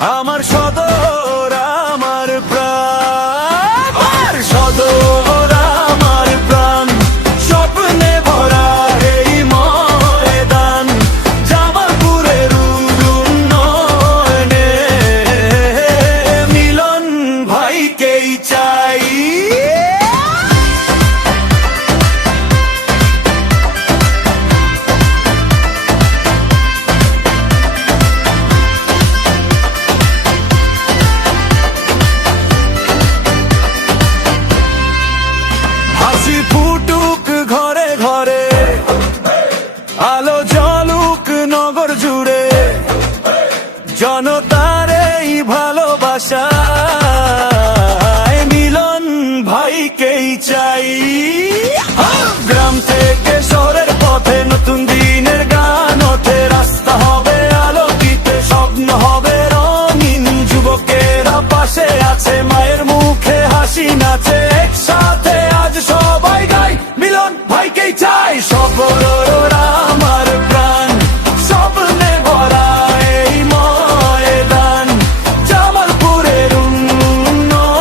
আমার সদর আমার প্রাণ, আমার সদর আমার প্রাণ, স্বপ্নে ভরা এই ময়দান, জামালপুরের উন্নয়নে মিলন ভাইকেই চাই। হাসি ফুটুক ঘরে ঘরে, আলো জ্বলুক নগর জুড়ে, জনতার এই ভালোবাসা মিলন ভাইকেই চাই। গ্রাম থেকে শহরের পথে নতুন দিনের গান ওঠে, রাস্তা হবে আলোকিত, স্বপ্ন হবে রঙিন, যুবকেরা পাশে আছে, মায়ের মুখে হাসি নাচে, একসাথে আজ সবাই গাই মিলন ভাইকেই চাই। সফর আমার প্রাণ, স্বপ্নে ভরা এই ময়দান, জামালপুরের উন্নয়নে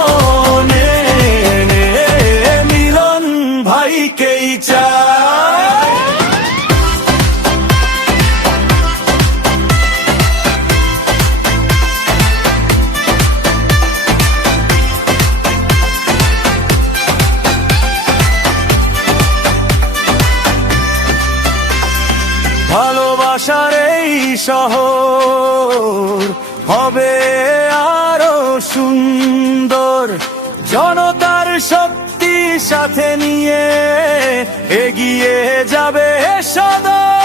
মিলন ভাইকেই চাই। ভালোবাসার এই শহর হবে আরো সুন্দর, জনতার শক্তি সাথে নিয়ে এগিয়ে যাবে সদর।